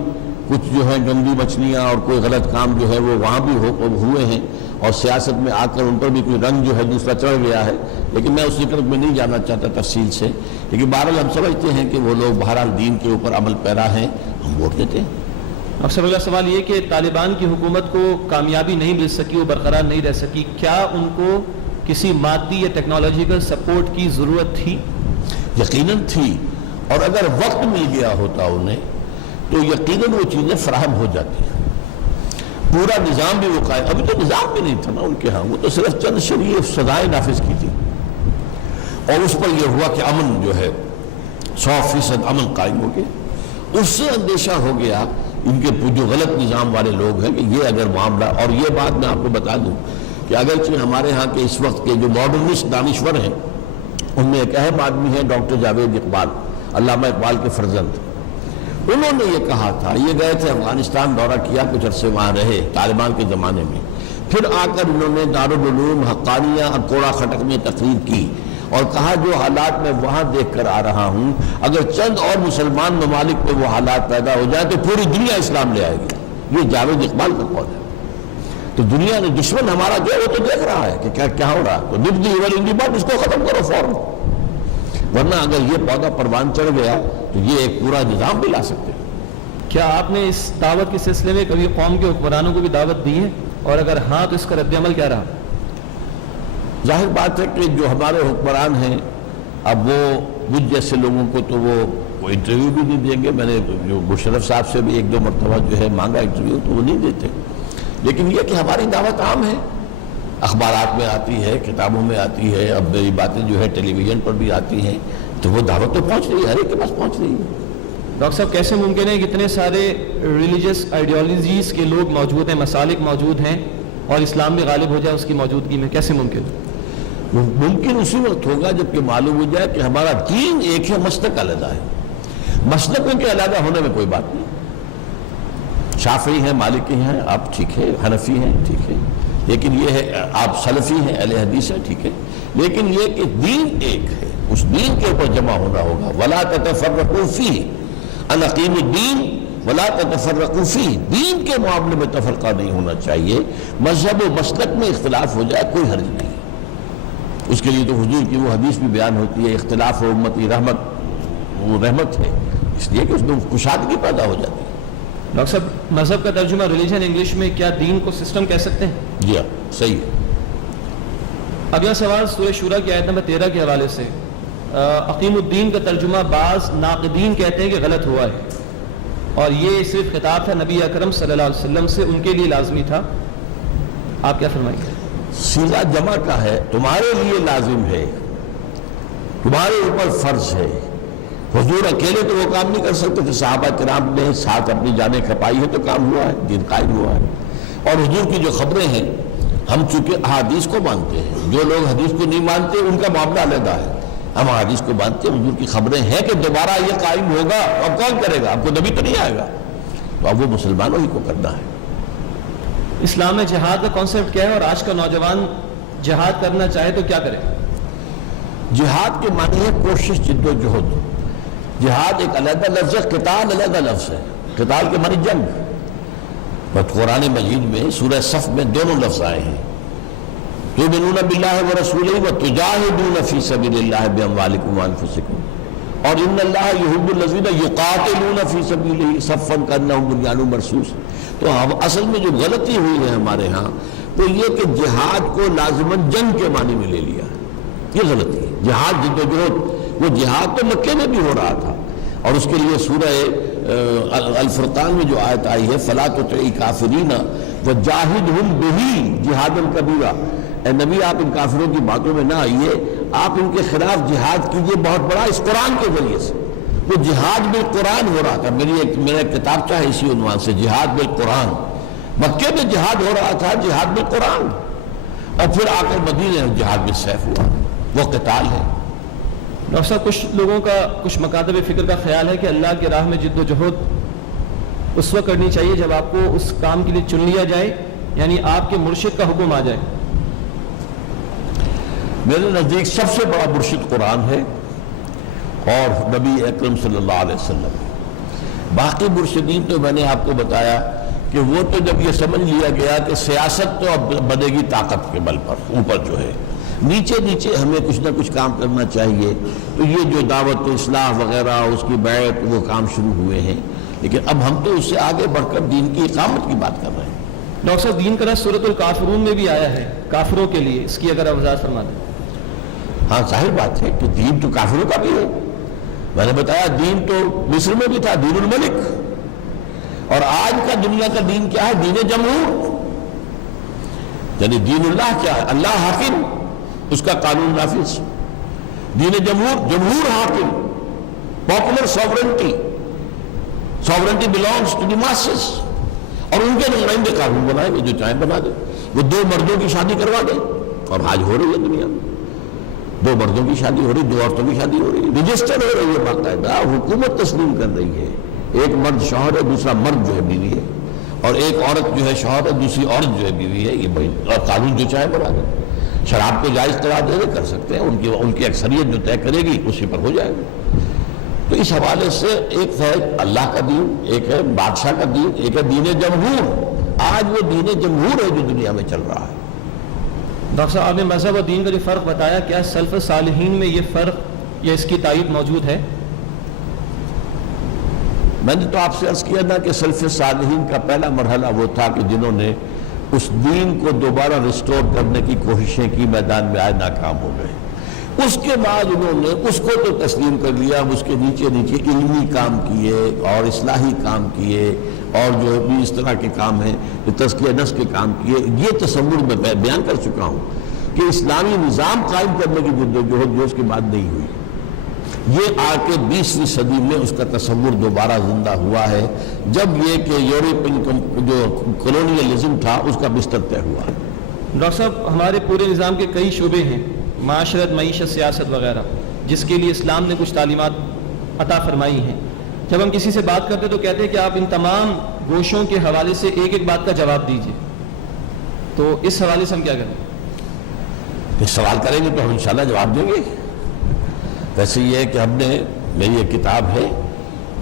کچھ جو ہے جنگی مچھلیاں اور کوئی غلط کام جو ہے وہ وہاں بھی ہوئے ہیں، اور سیاست میں آ کر ان پر بھی کوئی رنگ جو ہے دوسرا چڑھ گیا ہے، لیکن میں اس ذکر میں نہیں جانا چاہتا تفصیل سے، لیکن بہرحال ہم سمجھتے ہیں کہ وہ لوگ بہرحال دین کے اوپر عمل پیرا ہیں، ہم ووٹ دیتے ہیں۔ اب سب اگلا سوال یہ کہ طالبان کی حکومت کو کامیابی نہیں مل سکی، وہ برقرار نہیں رہ سکی، کیا ان کو کسی مادی یا ٹیکنالوجیکل سپورٹ کی ضرورت تھی؟ یقیناً تھی، اور اگر وقت مل گیا ہوتا انہیں تو یقیناً وہ چیزیں فراہم ہو جاتی ہیں، پورا نظام بھی وہ قائم، ابھی تو نظام بھی نہیں تھا نا ان کے ہاں، وہ تو صرف چند شریف سزائیں نافذ کی تھی، اور اس پر یہ ہوا کہ امن جو ہے 100% امن قائم ہو گیا۔ اس سے اندیشہ ہو گیا ان کے جو غلط نظام والے لوگ ہیں کہ یہ اگر معاملہ، اور یہ بات میں آپ کو بتا دوں کہ اگرچہ ہمارے ہاں کے اس وقت کے جو ماڈرنسٹ دانشور ہیں ان میں ایک اہم آدمی ہے ڈاکٹر جاوید اقبال، علامہ اقبال کے فرزند، انہوں نے یہ کہا تھا، یہ گئے تھے افغانستان دورہ کیا، کچھ عرصے وہاں رہے طالبان کے زمانے میں، پھر آ کر انہوں نے دارالعلوم حقانیہ اور کوڑا خٹک میں تقریر کی، اور کہا جو حالات میں وہاں دیکھ کر آ رہا ہوں اگر چند اور مسلمان ممالک میں وہ حالات پیدا ہو جائیں تو پوری دنیا اسلام لے آئے گی. یہ جاوید اقبال کا قول ہے. تو دنیا نے دشمن ہمارا جو ہے وہ تو دیکھ رہا ہے کہ کیا ہو رہا ہے, تو nab the evil in the bud, اس کو ختم کرو فوراً, ورنہ اگر یہ پودا پروان چڑھ گیا تو یہ ایک پورا نظام بھی لا سکتے. کیا آپ نے اس دعوت کے سلسلے میں کبھی قوم کے حکمرانوں کو بھی دعوت دی ہے, اور اگر ہاں تو اس کا رد عمل کیا رہا؟ ظاہر بات ہے کہ جو ہمارے حکمران ہیں اب وہ مجھ جیسے لوگوں کو تو وہ انٹرویو بھی نہیں دیں گے. میں نے جو مشرف صاحب سے بھی 1-2 مرتبہ جو ہے مانگا انٹرویو, تو وہ نہیں دیتے. لیکن یہ کہ ہماری دعوت عام ہے, اخبارات میں آتی ہے, کتابوں میں آتی ہے, اب میری باتیں جو ہے ٹیلی ویژن پر بھی آتی ہیں, تو وہ دعوت تو پہنچ رہی ہے, ہر ایک کے پاس پہنچ رہی ہے. ڈاکٹر صاحب کیسے ممکن ہے کہ اتنے سارے ریلیجس آئیڈیالوجیز کے لوگ موجود ہیں, مسالک موجود ہیں, اور اسلام بھی غالب ہو جائے اس کی موجودگی میں, کیسے ممکن ہے؟ ممکن اسی وقت ہوگا جب کہ معلوم ہو جائے کہ ہمارا دین ایک ہے, مسلک علیحدہ ہے. مسلکوں کے علیحدہ ہونے میں کوئی بات نہیں. شافعی ہیں, مالکی ہیں, آپ ٹھیک ہے, حنفی ہیں, ٹھیک ہے, لیکن یہ ہے آپ سلفی ہیں, اہل حدیث ہیں, ٹھیک ہے, لیکن یہ کہ دین ایک ہے, اس دین کے اوپر جمع ہونا ہوگا. وَلَا تَتَفَرَّقُوا فِيهِ أَنْ أَقِيمُوا الدِّينَ وَلَا تَتَفَرَّقُوا فِيهِ. دین کے معاملے میں تفرقہ نہیں ہونا چاہیے. مذہب و مسلک میں اختلاف ہو جائے کوئی حرج نہیں. اس کے لیے تو حضور کی وہ حدیث بھی بیان ہوتی ہے, اختلاف و امتی رحمت, وہ رحمت ہے, اس لیے کہ اس میں کشادگی پیدا ہو جاتی ہے. ڈاکٹر صاحب مذہب کا ترجمہ ریلیجن انگلش میں کیا دین کو سسٹم کہہ سکتے ہیں؟ جی ہاں, صحیح ہے. اگلا سوال سورہ شورا کی آیت نمبر 13 کے حوالے سے. اقیم الدین کا ترجمہ بعض ناقدین کہتے ہیں کہ غلط ہوا ہے, اور یہ صرف خطاب تھا نبی اکرم صلی اللہ علیہ وسلم سے, ان کے لیے لازمی تھا. آپ کیا فرمائیں گے؟ صیغہ جمع کا ہے, تمہارے لیے لازم ہے, تمہارے اوپر فرض ہے. حضور اکیلے تو وہ کام نہیں کر سکتے تھے, صحابہ کرام نے ساتھ اپنی جانیں کھپائی ہے تو کام ہوا ہے, دین قائم ہوا ہے. اور حضور کی جو خبریں ہیں, ہم چونکہ احادیث کو مانتے ہیں, جو لوگ حدیث کو نہیں مانتے ان کا معاملہ علیحدہ ہے. ہم احادیث کو مانتے ہیں, حضور کی خبریں ہیں کہ دوبارہ یہ قائم ہوگا, اب کون کرے گا, اب کو نبی تو نہیں آئے گا, تو اب وہ مسلمانوں ہی کو کرنا ہے. اسلام میں جہاد کا کانسیپٹ کیا ہے, اور آج کا نوجوان جہاد کرنا چاہے تو کیا کرے؟ جہاد کے معنی ہے کوشش, جد و جہد. جہاد ایک علیحدہ لفظ ہے, قتال علیحدہ لفظ ہے. قتال کے معنی جنگ. بس قرآن مجید میں سورہ صف میں دونوں لفظ آئے ہیں, تؤمنون باللہ ورسولہ وتجاہدون فی سبیل اللہ باموالکم وانفسکم, اور ان اللہ یحب الذین یقاتلون فی سبیلہ صفا کانہم بنیان مرصوص. تو اصل میں جو غلطی ہوئی ہے ہمارے ہاں وہ یہ کہ جہاد کو لازماً جنگ کے معنی میں لے لیا, یہ غلطی ہے. جہاد جد و جہد, وہ جہاد تو مکے میں بھی ہو رہا تھا, اور اس کے لیے سورہ الفرقان میں جو آیت آئی ہے فَلَا تُطِعِ الْكَافِرِينَ وَجَاهِدْهُمْ بِهِ جِهَادًا كَبِيرًا. اے نبی آپ ان کافروں کی باتوں میں نہ آئیے, آپ ان کے خلاف جہاد کیجئے بہت بڑا, اس قرآن کے ذریعے سے. وہ جہاد بالقرآن ہو رہا تھا. میرا کتاب ہے اسی عنوان سے, جہاد بالقرآن. مکے میں جہاد ہو رہا تھا, جہاد بالقرآن, اور پھر آ کر مدینے میں جہاد بالسیف ہوا, وہ قتال ہے. ڈاکٹر صاحب کچھ لوگوں کا, کچھ مکاتب فکر کا خیال ہے کہ اللہ کی راہ میں جد و جہد اس وقت کرنی چاہیے جب آپ کو اس کام کے لیے چن لیا جائے, یعنی آپ کے مرشد کا حکم آ جائے. میرے نزدیک سب سے بڑا مرشد قرآن ہے اور نبی اکرم صلی اللہ علیہ وسلم. باقی مرشدین تو میں نے آپ کو بتایا کہ وہ تو جب یہ سمجھ لیا گیا کہ سیاست تو اب بنے گی طاقت کے بل پر, اوپر جو ہے نیچے نیچے ہمیں کچھ نہ کچھ کام کرنا چاہیے, تو یہ جو دعوت و اصلاح وغیرہ اس کی بیعت وہ کام شروع ہوئے ہیں. لیکن اب ہم تو اس سے آگے بڑھ کر دین کی اقامت کی بات کر رہے ہیں. ڈاکٹر صاحب دین کا رس سورۃ الکافرون میں بھی آیا ہے کافروں کے لیے, اس کی اگر آپ وضاحت فرما دیں. ہاں ظاہر بات ہے کہ دین تو کافروں کا بھی ہے. میں نے بتایا دین تو مصر میں بھی تھا, دین الملک, اور آج کا دنیا کا دین کیا ہے, دین جمہور. یعنی دین اللہ کیا ہے, اللہ حاکم, اس کا قانون نافذ. دین جمہور, جمہور حاکم, popular sovereignty, sovereignty belongs to the masses, اور ان کے نمائندے قانون بنائے, وہ جو چاہیں بنا دیں. وہ 2 مردوں کی شادی کروا دیں, اور آج ہو رہی ہے دنیا میں 2 مردوں کی شادی ہو رہی, 2 عورتوں کی شادی ہو رہی, رجسٹر ہو رہی ہے باقاعدہ, حکومت تسلیم کر رہی ہے. ایک مرد شوہر ہے, دوسرا مرد جو ہے بیوی ہے, اور ایک عورت جو ہے شوہر ہے, دوسری عورت جو ہے بیوی ہے. یہ اور قانون جو چاہے بنا دیں. شراب کو جائز قرار دے کر سکتے ہیں، ان کی اکثریت جو طے کرے گی اسی پر ہو جائے گا۔ تو اس حوالے سے ایک ہے اللہ کا دین، ایک ہے بادشاہ کا دین، ایک ہے دین جمہور۔ آج وہ دین جمہور ہے جو دنیا میں چل رہا ہے۔ ڈاکٹر صاحب، آپ نے مذہب اور دین کا جو فرق بتایا، کیا سلف صالحین میں یہ فرق یا اس کی تائید موجود ہے؟ میں نے تو آپ سے عرض کیا نا کہ سلف صالحین کا پہلا مرحلہ وہ تھا کہ جنہوں نے اس دین کو دوبارہ ریسٹور کرنے کی کوششیں کی، میدان میں آئے ناکام ہو گئے۔ اس کے بعد انہوں نے اس کو تو تسلیم کر لیا، اس کے نیچے نیچے علمی کام کیے اور اصلاحی کام کیے اور جو بھی اس طرح کے کام ہیں، تزکیہ نفس کے کام کیے۔ یہ تصور میں بیان کر چکا ہوں کہ اسلامی نظام قائم کرنے کی جدوجہد جو اس کے بعد نہیں ہوئی، یہ آ کے 20ویں صدی میں اس کا تصور دوبارہ زندہ ہوا ہے، جب یہ کہ یورپین جو کولونیلزم تھا اس کا بستر طے ہوا۔ ڈاکٹر صاحب، ہمارے پورے نظام کے کئی شعبے ہیں، معاشرت، معیشت، سیاست وغیرہ، جس کے لیے اسلام نے کچھ تعلیمات عطا فرمائی ہیں۔ جب ہم کسی سے بات کرتے تو کہتے ہیں کہ آپ ان تمام گوشوں کے حوالے سے ایک ایک بات کا جواب دیجیے، تو اس حوالے سے ہم کیا کریں؟ سوال کریں گے تو ہم انشاءاللہ جواب دیں گے۔ ویسے یہ ہے کہ ہم نے، میری یہ کتاب ہے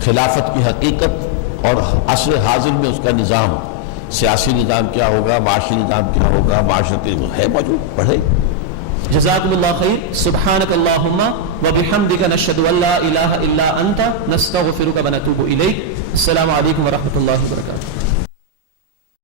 خلافت کی حقیقت اور عصر حاضر میں اس کا نظام، سیاسی نظام کیا ہوگا، معاشی نظام کیا ہوگا، معاشرتی ہے موجود، پڑھے۔ جزاکم اللہ خیر۔ سبحانک اللہم وبحمدک نشہد ان لا الہ الا انت نستغفرک ونتوب الیک۔ السلام علیکم ورحمۃ اللہ وبرکاتہ۔